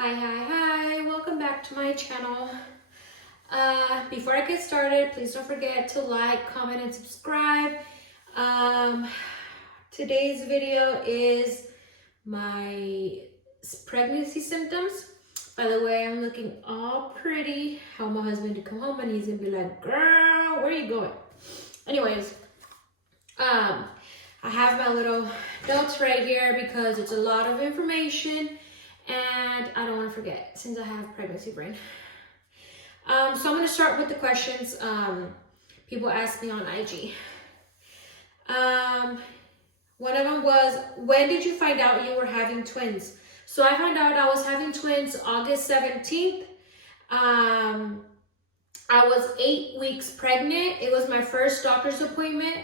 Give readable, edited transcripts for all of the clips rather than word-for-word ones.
Hi, welcome back to my channel. Before I get started, please don't forget to like, comment, and subscribe. Today's video is my pregnancy symptoms. By the way, I'm looking all pretty. I want my husband to come home and he's gonna be like, girl, where are you going? Anyways, I have my little notes right here because it's a lot of information and I don't want to forget since I have pregnancy brain. So I'm going to start with the questions people asked me on IG. One of them was, when did you find out you were having twins? So I found out I was having twins August 17th. I was 8 weeks pregnant. It was my first doctor's appointment.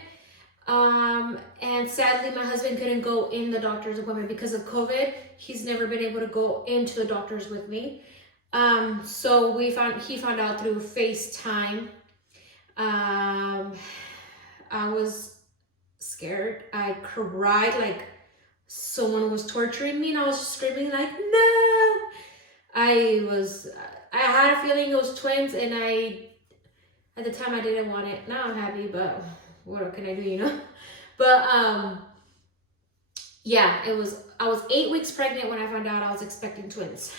And sadly my husband couldn't go in the doctor's appointment because of COVID. He's never been able to go into the doctor's with me. So he found out through FaceTime. I was scared. I cried like someone was torturing me and I was screaming like, no! I had a feeling it was twins and at the time I didn't want it. Now I'm happy, but what can I do, you know? But yeah, I was 8 weeks pregnant when I found out I was expecting twins.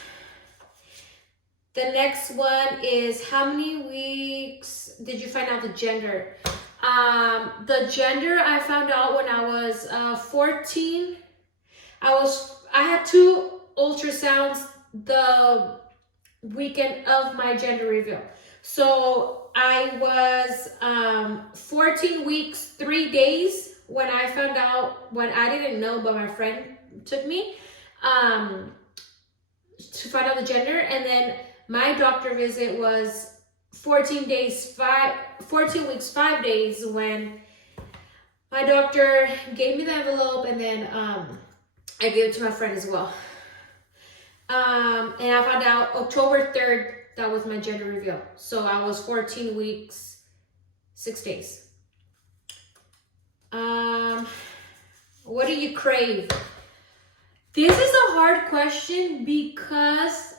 The next one is, how many weeks did you find out the gender? The gender I found out when I was 14. I had 2 ultrasounds the weekend of my gender reveal. So I was 14 weeks, 3 days when I found out, when I didn't know, but my friend took me to find out the gender. And then my doctor visit was 14 weeks, 5 days, when my doctor gave me the envelope and then I gave it to my friend as well. And I found out October 3rd, that was my gender reveal. So I was 14 weeks, 6 days. What do you crave? This is a hard question because,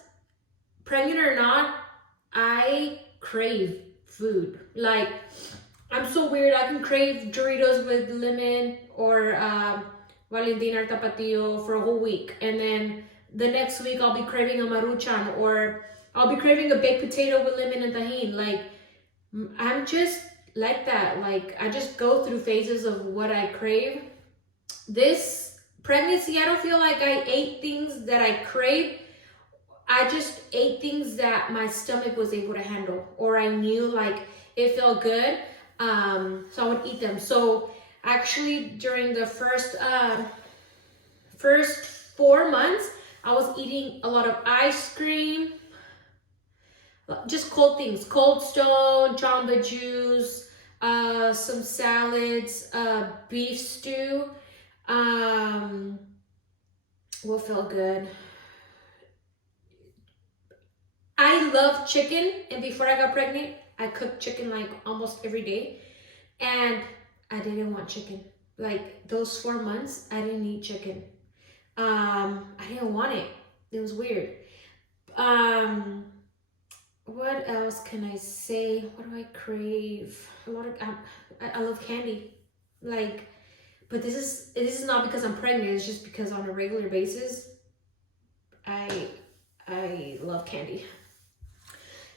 pregnant or not, I crave food. Like, I'm so weird. I can crave Doritos with lemon or Valentina or Tapatio for a whole week. And then the next week I'll be craving a Maruchan, or I'll be craving a baked potato with lemon and tahini. Like, I'm just like that. Like, I just go through phases of what I crave. This pregnancy, I don't feel like I ate things that I crave. I just ate things that my stomach was able to handle, or I knew like it felt good. So I would eat them. So actually during the first 4 months, I was eating a lot of ice cream, just cold things, Cold Stone, Jamba Juice, some salads, beef stew. What felt good? I love chicken, and before I got pregnant, I cooked chicken like almost every day, and I didn't want chicken. Like those 4 months, I didn't eat chicken. I didn't want it. It was weird. What else can I say? What do I crave? A lot of I love candy. Like, but this is not because I'm pregnant. It's just because on a regular basis, I love candy.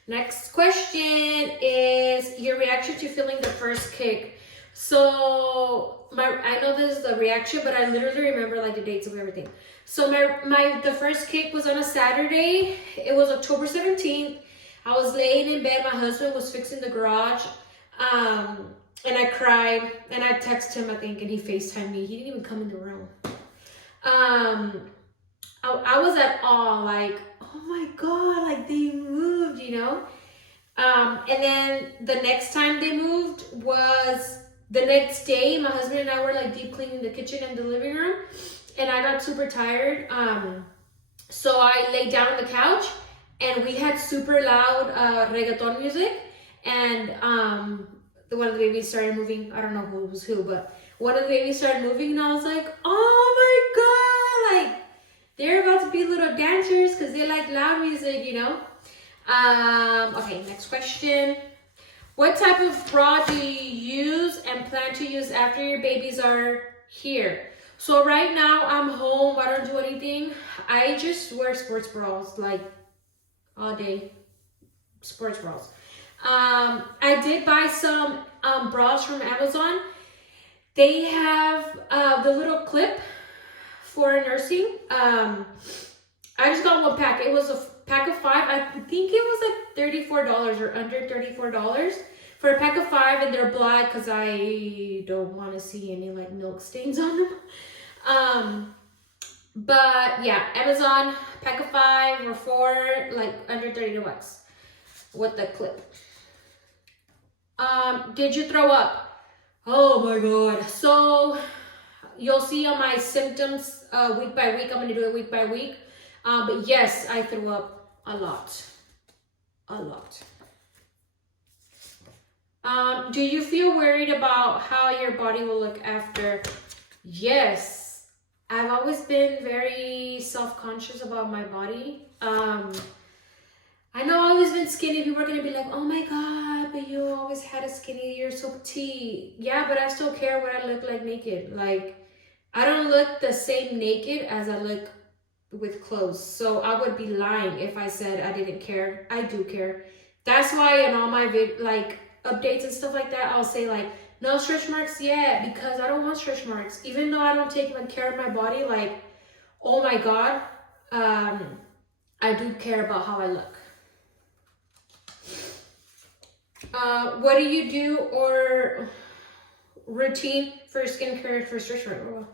Next question is your reaction to feeling the first kick. So I know this is the reaction, but I literally remember like the dates of everything. So the first kick was on a Saturday. It was October 17th. I was laying in bed. My husband was fixing the garage. And I cried and I texted him, I think, and he FaceTimed me. He didn't even come in the room. I was at awe, like, oh my God, like they moved, you know? And then the next time they moved was the next day. My husband and I were like deep cleaning the kitchen and the living room, and I got super tired. So I laid down on the couch and we had super loud reggaeton music, and one of the babies started moving. I don't know who was who, but one of the babies started moving and I was like, oh my God, like They're about to be little dancers because they like loud music, you know. Okay, next question. What type of bra do you use and plan to use after your babies are here? So right now I'm home. I don't do anything. I just wear sports bras like all day. Sports bras. I did buy some bras from Amazon. They have the little clip for nursing. I just got one pack. It was a pack of 5. I think it was like $34 or under $34 for a pack of 5, and they're black because I don't want to see any like milk stains on them. But yeah, Amazon, pack of 5 or 4, like under $30 with the clip. Did you throw up? Oh my god. So you'll see on my symptoms week by week. I'm going to do it week by week. But yes, I threw up a lot. A lot. Do you feel worried about how your body will look after? Yes. I've always been very self-conscious about my body. I know I've always been skinny. People are going to be like, oh my god, but you always had a skinny, you're so petite. Yeah, but I still care what I look like naked. Like, I don't look the same naked as I look with clothes. So I would be lying if I said I didn't care. I do care. That's why in all my updates and stuff like that, I'll say like, no stretch marks yet, because I don't want stretch marks. Even though I don't take care of my body, like, oh my god, I do care about how I look. What do you do or routine for skincare for stretch marks?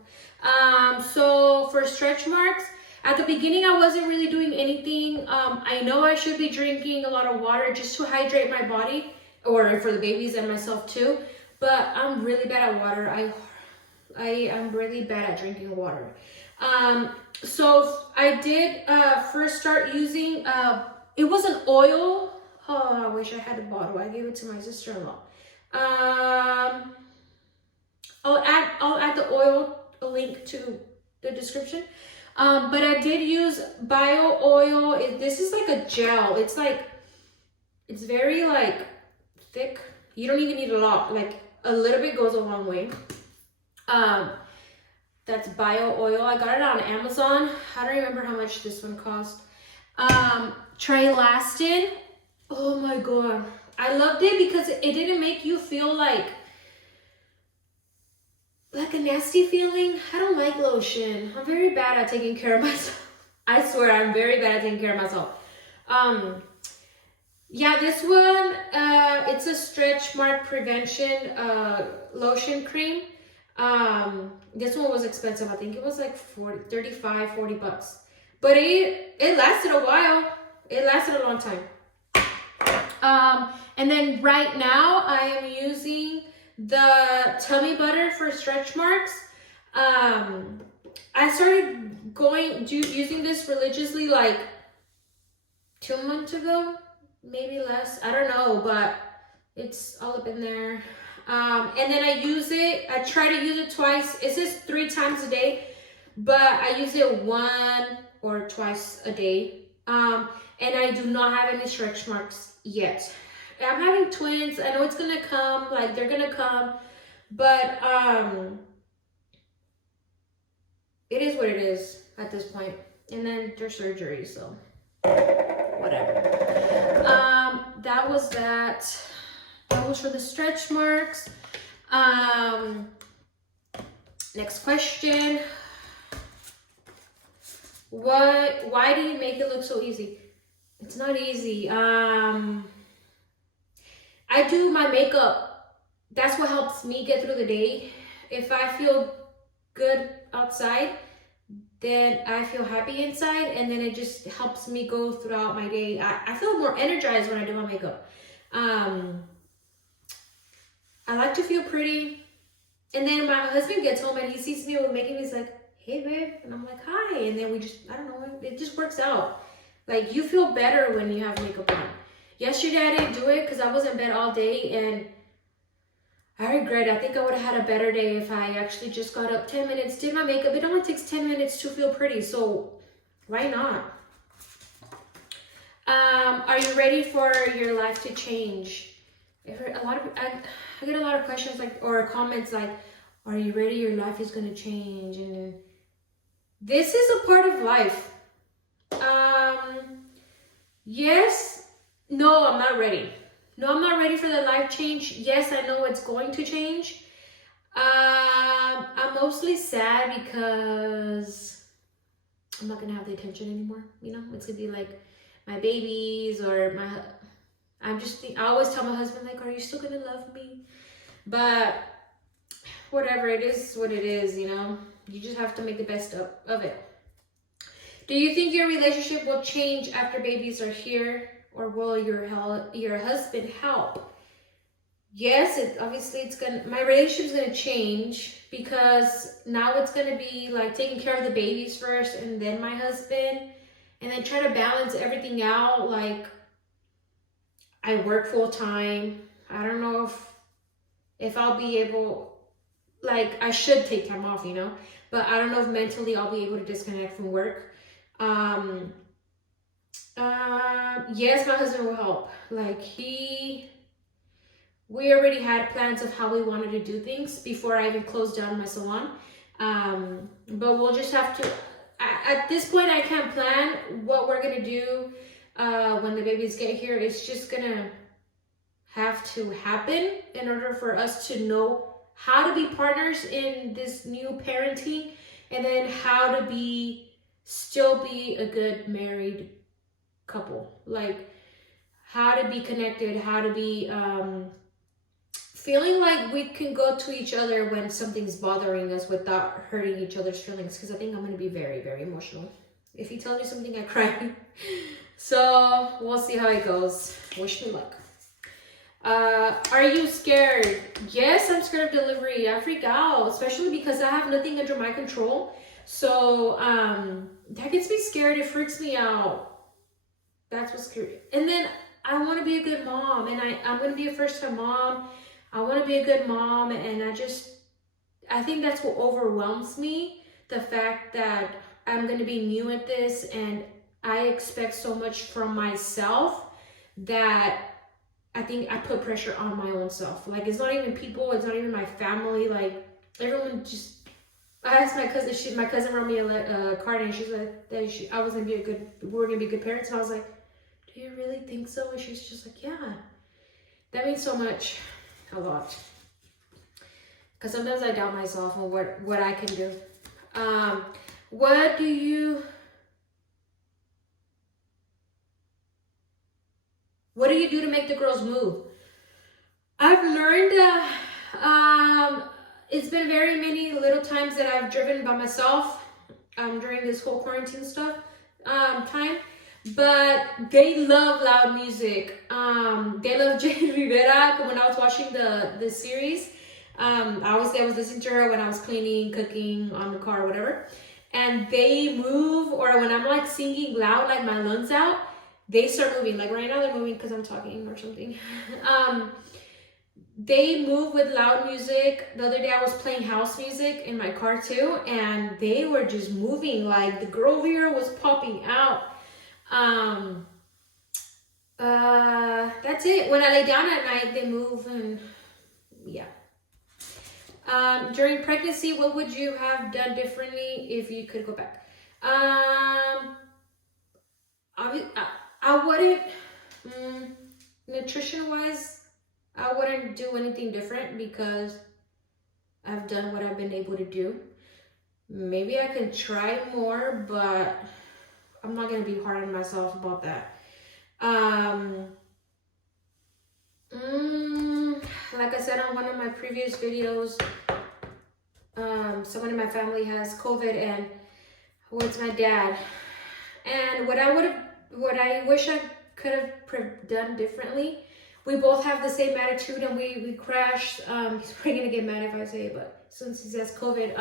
So for stretch marks, at the beginning I wasn't really doing anything. I know I should be drinking a lot of water just to hydrate my body, or for the babies and myself too, but I'm really bad at water. I'm really bad at drinking water. So I did first start using it was an oil. Oh, I wish I had a bottle. I gave it to my sister-in-law. I'll add the oil, a link to the description. But I did use bio oil. This is like a gel. It's very like thick. You don't even need a lot. Like a little bit goes a long way. That's bio oil. I got it on Amazon. I don't remember how much this one cost. Trilastin. Oh my god, I loved it because it didn't make you feel like a nasty feeling. I don't like lotion. I'm very bad at taking care of myself. I swear I'm very bad at taking care of myself. Yeah, this one, it's a stretch mark prevention lotion cream. This one was expensive. I think it was like $40 bucks. But it lasted a while. It lasted a long time. And then right now I am using the tummy butter for stretch marks. I started using this religiously like 2 months ago, maybe less. I don't know, but it's all up in there. And then I try to use it twice. It says 3 times a day, but I use it 1 or twice a day. And I do not have any stretch marks yet. I'm having twins. I know it's gonna come, like they're gonna come, but it is what it is at this point. And then there's surgery, so whatever. That was that. That was for the stretch marks. Next question. Why did you make it look so easy? It's not easy. I do my makeup. That's what helps me get through the day. If I feel good outside, then I feel happy inside, and then it just helps me go throughout my day. I feel more energized when I do my makeup. I like to feel pretty. And then my husband gets home and he sees me with makeup. He's like, hey babe. And I'm like, hi. And then I don't know, it just works out. Like, you feel better when you have makeup on. Yesterday I didn't do it because I was in bed all day, and I regret it. I think I would have had a better day if I actually just got up 10 minutes, did my makeup. It only takes 10 minutes to feel pretty. So Why not? Are you ready for your life to change? I get a lot of questions like or comments like, "Are you ready? Your life is gonna change," and this is a part of life. Yes, no, I'm not ready. No, I'm not ready for the life change. Yes, I know it's going to change. I'm mostly sad because I'm not gonna have the attention anymore. You know, it's gonna be like my babies or my. I always tell my husband like, "Are you still gonna love me?" But whatever, it is what it is. You know, you just have to make the best of it. Do you think your relationship will change after babies are here, or will your husband help? Yes, my relationship's gonna change because now it's gonna be like taking care of the babies first and then my husband, and then try to balance everything out. Like I work full time. I don't know if I'll be able, like I should take time off, you know, but I don't know if mentally I'll be able to disconnect from work. Yes, my husband will help. Like we already had plans of how we wanted to do things before I even closed down my salon. But we'll just have to, at this point, I can't plan what we're gonna do when the babies get here. It's just gonna have to happen in order for us to know how to be partners in this new parenting, and then how to still be a good married couple. Like how to be connected, how to be feeling like we can go to each other when something's bothering us without hurting each other's feelings, because I think I'm going to be very, very emotional. If he tells me something, I cry. So we'll see how it goes. Wish me luck. Are you scared? Yes, I'm scared of delivery. I freak out, especially because I have nothing under my control. So that gets me scared. It freaks me out. That's what's scary. And then I want to be a good mom, and I'm going to be a first-time mom. I want to be a good mom, and I think that's what overwhelms me. The fact that I'm going to be new at this, and I expect so much from myself that I think I put pressure on my own self. Like, it's not even people, it's not even my family. Like, everyone just, I asked my cousin, my cousin wrote me a card, and she's like, that I was going to be we were going to be good parents. And I was like, do you really think so? And she's just like, yeah. That means so much. A lot. Because sometimes I doubt myself and what I can do. What do you do to make the girls move? I've learned it's been very many little times that I've driven by myself during this whole quarantine stuff time. But they love loud music. They love Jenny Rivera. When I was watching the series, I was listening to her when I was cleaning, cooking on the car, or whatever. And they move, or when I'm like singing loud, like my lungs out, they start moving. Like right now they're moving because I'm talking or something. They move with loud music. The other day I was playing house music in my car too, and they were just moving. Like the girl here was popping out. That's it. When I lay down at night, they move, and yeah. During pregnancy, what would you have done differently if you could go back? I wouldn't, nutrition wise, I wouldn't do anything different because I've done what I've been able to do. Maybe I can try more, but I'm not going to be hard on myself about that. Like I said on one of my previous videos, someone in my family has COVID, and it's my dad. And what I wish I could have done differently, we both have the same attitude, and we crashed. He's probably gonna get mad if I say it, but since he has COVID,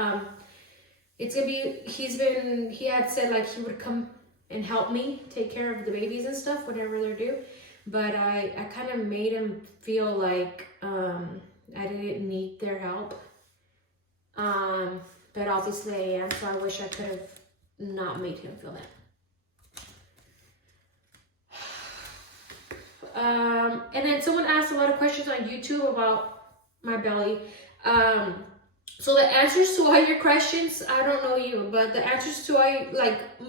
it's gonna be, he had said like he would come and help me take care of the babies and stuff whenever they're due. But I kind of made him feel like I didn't need their help. But obviously I am, so I wish I could have not made him feel that. And then someone asked a lot of questions on YouTube about my belly. So the answers to all your questions, I don't know you, but the answers to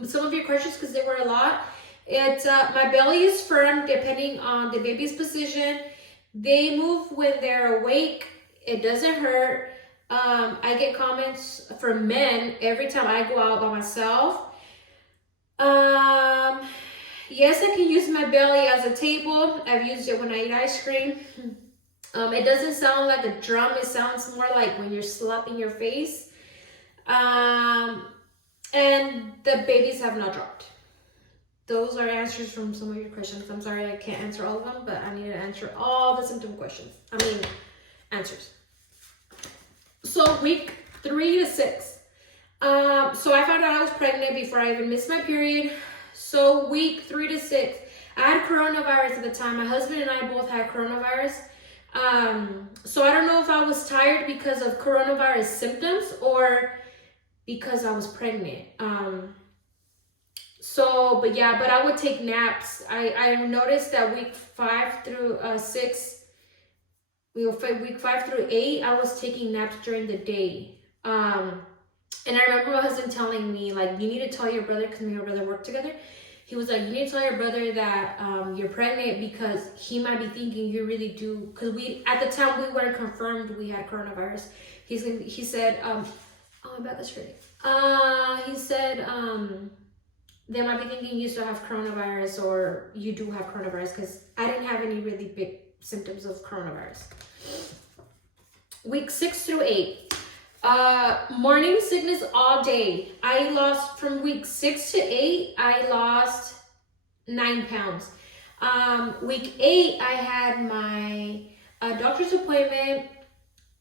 some of your questions, because there were a lot. It's my belly is firm depending on the baby's position. They move when they're awake. It doesn't hurt. I get comments from men every time I go out by myself. Yes, I can use my belly as a table. I've used it when I eat ice cream. It doesn't sound like a drum. It sounds more like when you're slapping your face. And the babies have not dropped. Those are answers from some of your questions. I'm sorry I can't answer all of them, but I need to answer all the symptom questions. Answers. So week 3 to 6. So I found out I was pregnant before I even missed my period. So week 3 to 6, I had coronavirus at the time. My husband and I both had coronavirus. So I don't know if I was tired because of coronavirus symptoms or because I was pregnant. But I would take naps. I noticed that week 5 through 6, week 5 through 8, I was taking naps during the day. And I remember my husband telling me, like, you need to tell your brother, because me and my brother work together. He was like, you need to tell your brother that you're pregnant, because he might be thinking you really do. Because at the time, we weren't confirmed we had coronavirus. He said, oh, my back is hurting. He said, they might be thinking you still have coronavirus, or you do have coronavirus, because I didn't have any really big symptoms of coronavirus. Week 6 through 8. Morning sickness all day. I lost from week 6 to 8, I lost 9 pounds. Week 8, I had my doctor's appointment,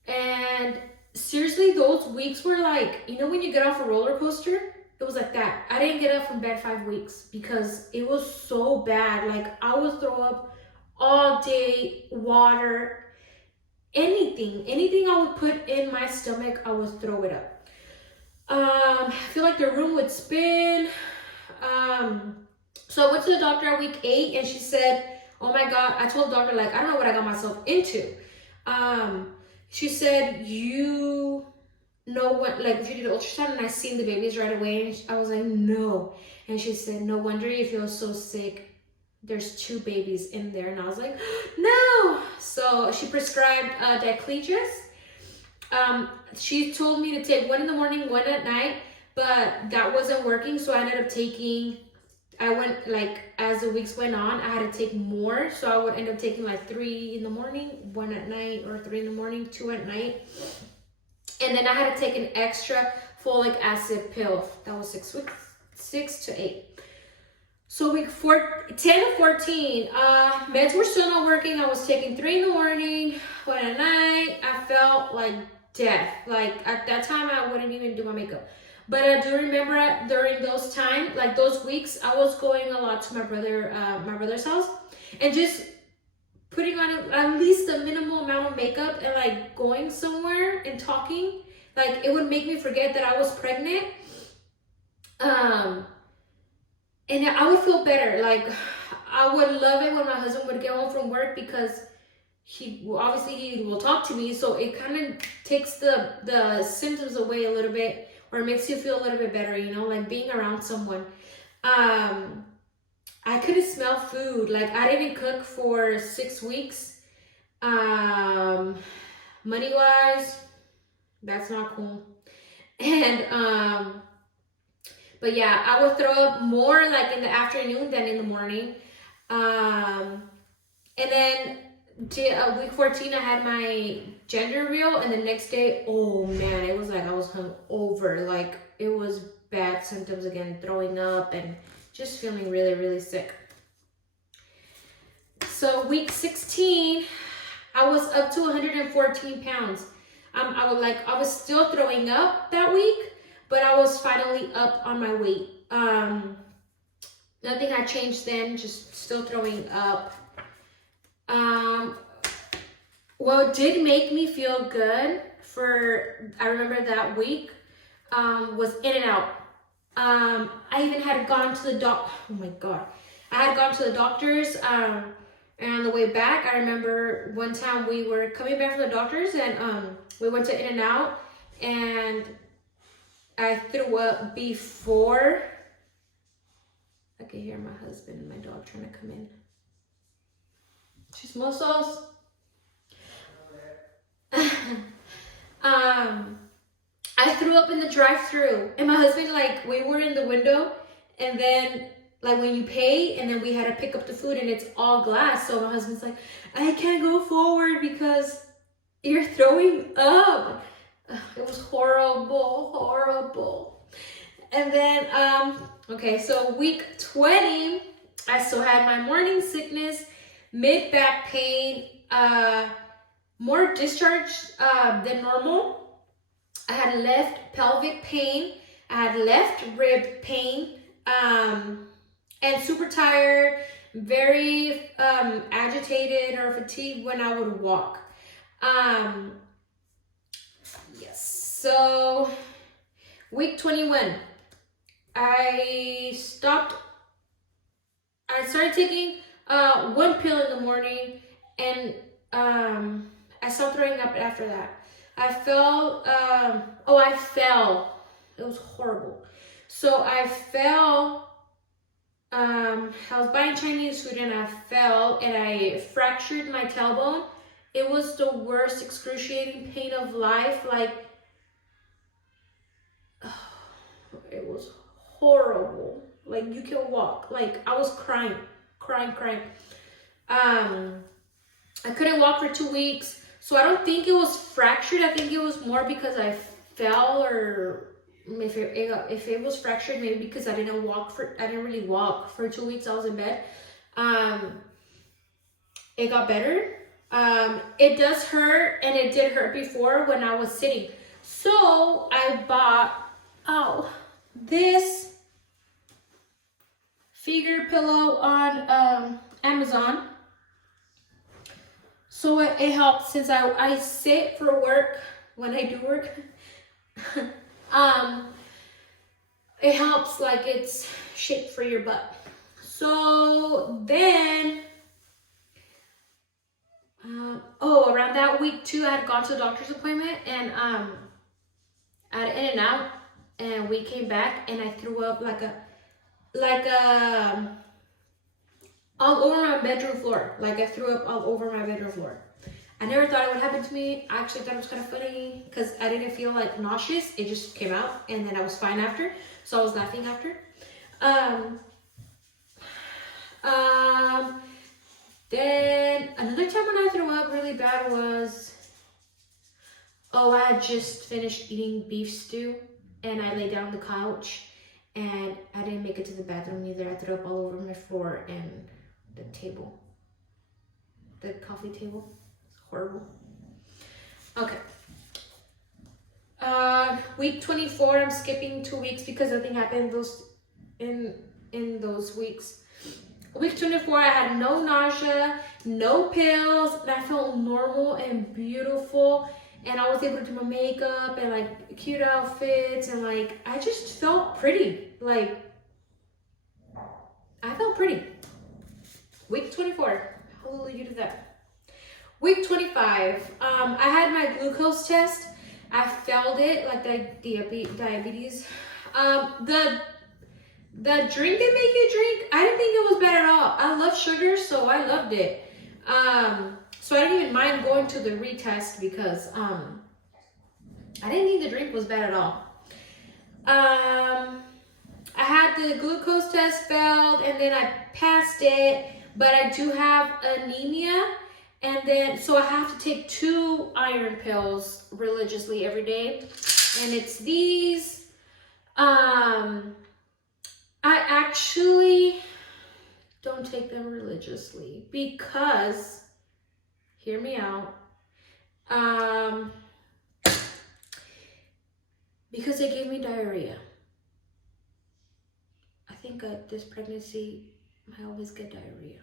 and seriously, those weeks were like, you know when you get off a roller coaster? It was like that. I didn't get up from bed 5 weeks because it was so bad. Like, I would throw up all day, water, anything I would put in my stomach, I would throw it up. I feel like the room would spin. So I went to the doctor at week 8, and she said, oh my God, I told the doctor, like, I don't know what I got myself into. She said, you know what, like, if you did an ultrasound and I seen the babies right away, and I was like, no. And she said, no wonder you feel so sick. There's 2 babies in there. And I was like, no. So she prescribed Diclegis. She told me to take 1 in the morning, 1 at night, but that wasn't working. So I ended up as the weeks went on, I had to take more. So I would end up taking like 3 in the morning, 1 at night, or 3 in the morning, 2 at night. And then I had to take an extra folic acid pill. That was 6 weeks, 6 to 8. So week 10 to 14, meds were still not working. I was taking 3 in the morning, 1 at night. I felt like death. Like, at that time, I wouldn't even do my makeup. But I do remember during those times, like those weeks, I was going a lot to my brother's house, and just putting on at least a minimal amount of makeup and like going somewhere and talking, like, it would make me forget that I was pregnant. And I would feel better. Like, I would love it when my husband would get home from work, because he will talk to me. So it kind of takes the symptoms away a little bit, or it makes you feel a little bit better, you know, like being around someone. I couldn't smell food. Like, I didn't cook for 6 weeks. Money wise, that's not cool. And, but yeah, I would throw up more like in the afternoon than in the morning. And then week 14, I had my gender reveal, and the next day, oh man, it was like I was hungover. Like, it was bad symptoms again, throwing up and just feeling really, really sick. So week 16, I was up to 114 pounds. I was still throwing up that week, but I was finally up on my weight. Nothing had changed then, just still throwing up. What did make me feel good I remember that week, was In-N-Out. I even had gone to the oh my God. I had gone to the doctors, And on the way back, I remember one time we were coming back from the doctor's, and we went to In-N-Out, and I threw up before. I can hear my husband and my dog trying to come in. Chismosos. I threw up in the drive-thru, and my husband, like, we were in the window, and then like when you pay, and then we had to pick up the food, and it's all glass. So my husband's like, I can't go forward because you're throwing up. It was horrible. And then okay, so week 20, I still had my morning sickness, mid back pain, more discharge than normal. I had left pelvic pain, I had left rib pain, and super tired, very agitated or fatigued when I would walk. Yes, so week 21, I started taking one pill in the morning, and I stopped throwing up after that. I fell. It was horrible. So I fell. I was buying Chinese food, and I fell, and I fractured my tailbone. It was the worst excruciating pain of life. Like, it was horrible. Like, you can walk. Like, I was crying. I couldn't walk for 2 weeks. So I don't think it was fractured. I think it was more because I fell, or if it was fractured, maybe because I didn't really walk for 2 weeks. I was in bed. It got better. It does hurt, and it did hurt before when I was sitting. So I bought this figure pillow on Amazon. So it helps since I sit for work when I do work. It helps, like, it's shaped for your butt. So then, around that week too, I had gone to a doctor's appointment, and at In-N-Out, and we came back, and I threw up like all over my bedroom floor. Like, I threw up all over my bedroom floor. I never thought it would happen to me. I actually thought it was kind of funny because I didn't feel like nauseous. It just came out, and then I was fine after. So I was laughing after. Then another time when I threw up really bad was, I had just finished eating beef stew, and I lay down on the couch, and I didn't make it to the bathroom either. I threw up all over my floor and the table, the coffee table. It's horrible. Okay. Week 24, I'm skipping 2 weeks because nothing happened in those weeks. Week 24, I had no nausea, no pills, and I felt normal and beautiful. And I was able to do my makeup and, like, cute outfits, and, like, I just felt pretty. Like, I felt pretty. Week 24, hallelujah to that. Week 25, I had my glucose test. I failed it, like diabetes. The drink they make you drink, I didn't think it was bad at all. I love sugar, so I loved it. So I didn't even mind going to the retest because I didn't think the drink was bad at all. I had the glucose test failed, and then I passed it, but I do have anemia, and then so I have to take 2 iron pills religiously every day, and it's these. I actually don't take them religiously because, hear me out, because they gave me diarrhea. I think this pregnancy, I always get diarrhea,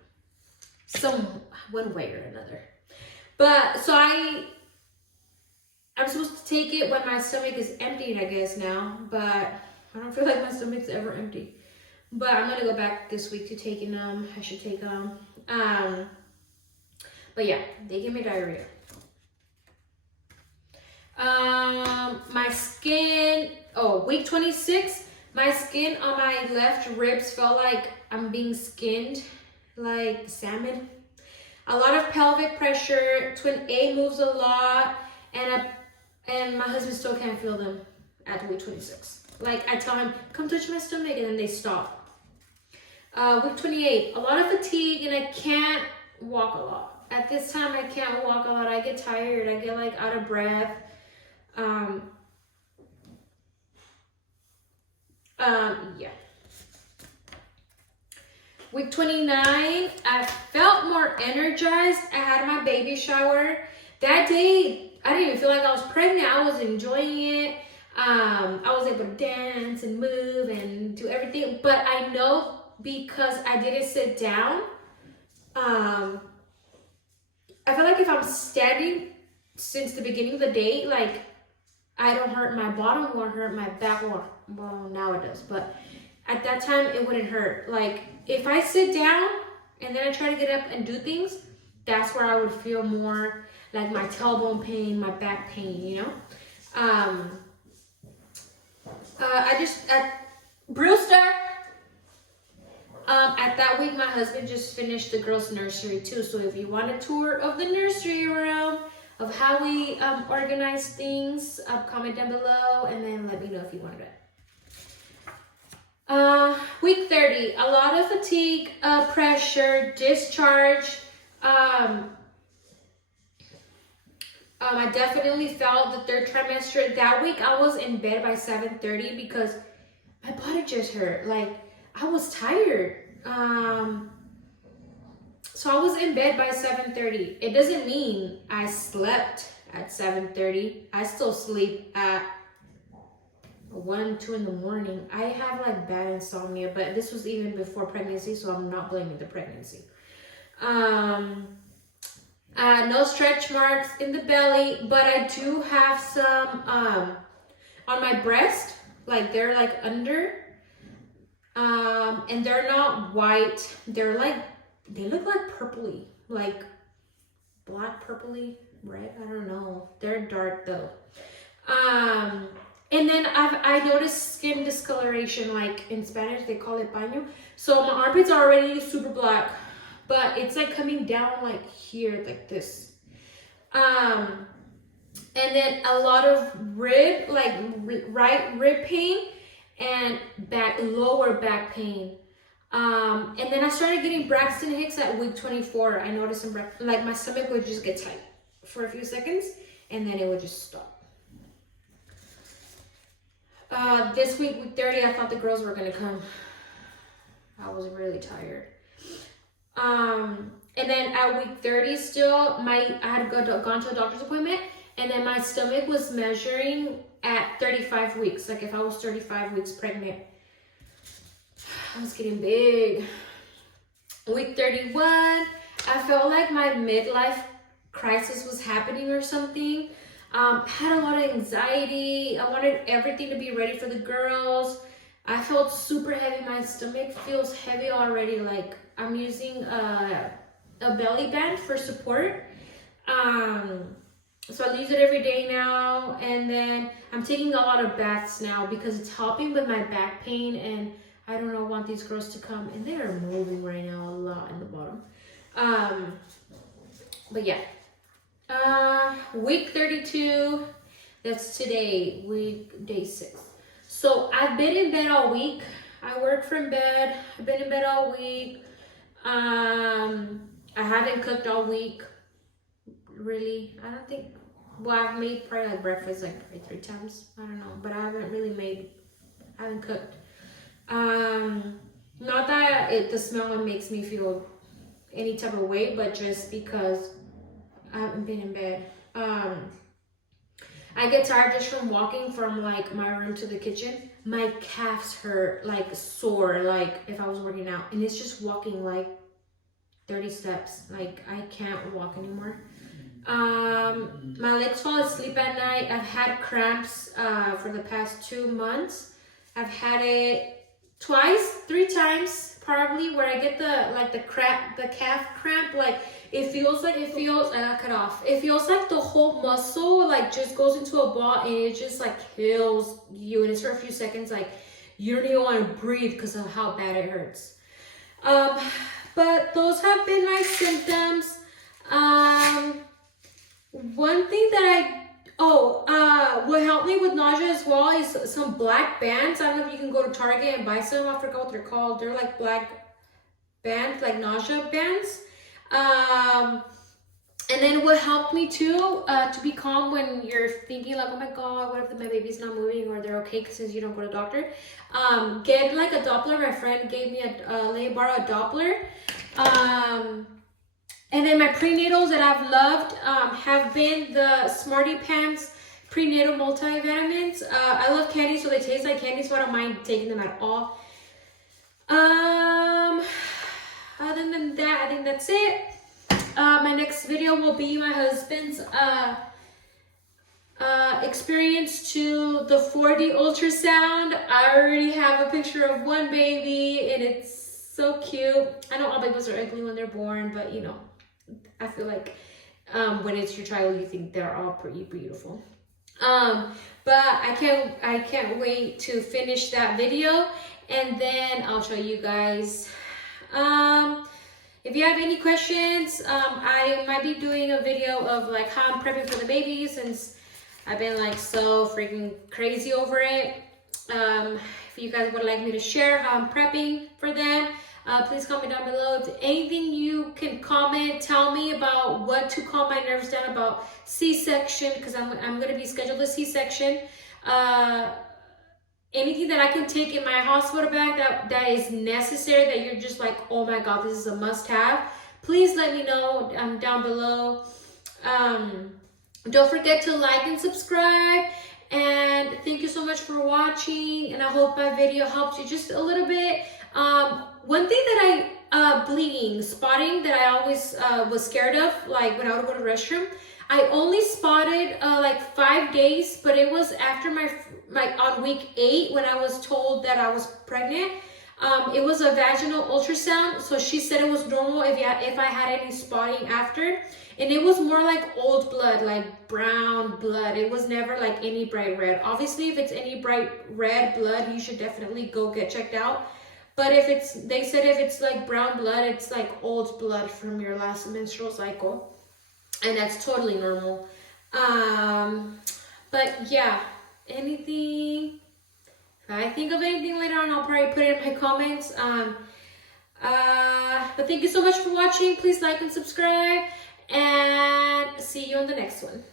one way or another. But so I'm supposed to take it when my stomach is emptied, I guess now, but I don't feel like my stomach's ever empty. But I'm gonna go back this week to taking them. I should take them. But yeah, they give me diarrhea. My skin, week 26, my skin on my left ribs felt like I'm being skinned like salmon. A lot of pelvic pressure, twin A moves a lot, and my husband still can't feel them at week 26. Like I tell him, come touch my stomach, and then they stop. Week 28, a lot of fatigue, and I can't walk a lot. At this time, I can't walk a lot. I get tired. I get like out of breath. Yeah. Week 29, I felt more energized. I had my baby shower. That day, I didn't even feel like I was pregnant. I was enjoying it. I was able to dance and move and do everything. But I know because I didn't sit down, I feel like if I'm standing since the beginning of the day, like I don't hurt my bottom or hurt my back, or well, now it does, but at that time it wouldn't hurt. Like if I sit down and then I try to get up and do things, that's where I would feel more like my tailbone pain, my back pain, you know. Brewster. At that week, my husband just finished the girls' nursery too. So if you want a tour of the nursery room, of how we organize things, comment down below, and then let me know if you wanted it. Week 30, a lot of fatigue, pressure, discharge. I definitely felt the third trimester. That week, I was in bed by 7:30 because my body just hurt. Like I was tired. So I was in bed by 7:30. It doesn't mean I slept at 7:30. I still sleep at 1, 2 in the morning. I have like bad insomnia, but this was even before pregnancy, so I'm not blaming the pregnancy. No stretch marks in the belly, but I do have some on my breast, like they're like under. And they're not white. They're like, they look like purpley, like black, purpley, red. I don't know. They're dark though. And then I noticed skin discoloration, like in Spanish, they call it baño. So my armpits are already super black, but it's like coming down like here, like this. And then a lot of rib, like right rib pain, and lower back pain. And then I started getting Braxton Hicks at week 24. I noticed like my stomach would just get tight for a few seconds and then it would just stop. This week, week 30, I thought the girls were gonna come. I was really tired. And then at week 30 still, I had gone to a doctor's appointment, and then my stomach was measuring at 35 weeks. Like if I was 35 weeks pregnant, I was getting big. Week 31, I felt like my midlife crisis was happening or something. Had a lot of anxiety. I wanted everything to be ready for the girls. I felt super heavy. My stomach feels heavy already. Like I'm using a belly band for support. So I use it every day now. And then I'm taking a lot of baths now because it's helping with my back pain, and I don't want these girls to come, and they are moving right now a lot in the bottom. But yeah. Week 32, that's today, day 6. So I've been in bed all week. I work from bed. I've been in bed all week. I haven't cooked all week. Really, I don't think. Well, I've made probably like breakfast like 3 times. I don't know, but I haven't cooked. Not that the smell makes me feel any type of way, but just because I haven't been in bed. I get tired just from walking from like my room to the kitchen. My calves hurt, like sore, like if I was working out, and it's just walking like 30 steps. Like I can't walk anymore. My legs fall asleep at night. I've had cramps for the past 2 months. I've had it 3 times probably where I get the calf cramp. Like it feels I got cut off. It feels like the whole muscle like just goes into a ball and it just like kills you. And it's for a few seconds, like you don't even want to breathe because of how bad it hurts. But those have been my symptoms. One thing that what helped me with nausea as well is some black bands. I don't know if you can go to Target and buy some. I forgot what they're called. They're like black bands, like nausea bands. And then what helped me too, to be calm when you're thinking like, oh my God, what if my baby's not moving or they're okay since you don't go to the doctor? Get like a Doppler. My friend gave me let me borrow a Doppler. And then my prenatals that I've loved have been the Smarty Pants prenatal multivitamins. I love candy, so they taste like candy, so I don't mind taking them at all. Other than that, I think that's it. My next video will be my husband's experience to the 4D ultrasound. I already have a picture of one baby, and it's so cute. I know all babies are ugly when they're born, but you know, I feel like when it's your child, you think they're all pretty beautiful. But I can't wait to finish that video, and then I'll show you guys. If you have any questions, I might be doing a video of like how I'm prepping for the baby, since I've been like so freaking crazy over it. If you guys would like me to share how I'm prepping for them, please comment down below. If anything you can comment, tell me about what to calm my nerves down about C-section, because I'm going to be scheduled a C-section. Anything that I can take in my hospital bag that is necessary, that you're just like, oh my God, this is a must-have, please let me know down below. Don't forget to like and subscribe, and thank you so much for watching, and I hope my video helped you just a little bit. One thing that bleeding, spotting, that I always was scared of, like when I would go to the restroom, I only spotted like 5 days, but it was after my on week 8 when I was told that I was pregnant. It was a vaginal ultrasound, so she said it was normal if I had any spotting after, and it was more like old blood, like brown blood. It was never like any bright red. Obviously, if it's any bright red blood, you should definitely go get checked out. But they said if it's like brown blood, it's like old blood from your last menstrual cycle, and that's totally normal. But yeah, anything, if I think of anything later on, I'll probably put it in my comments. But thank you so much for watching. Please like and subscribe, and see you on the next one.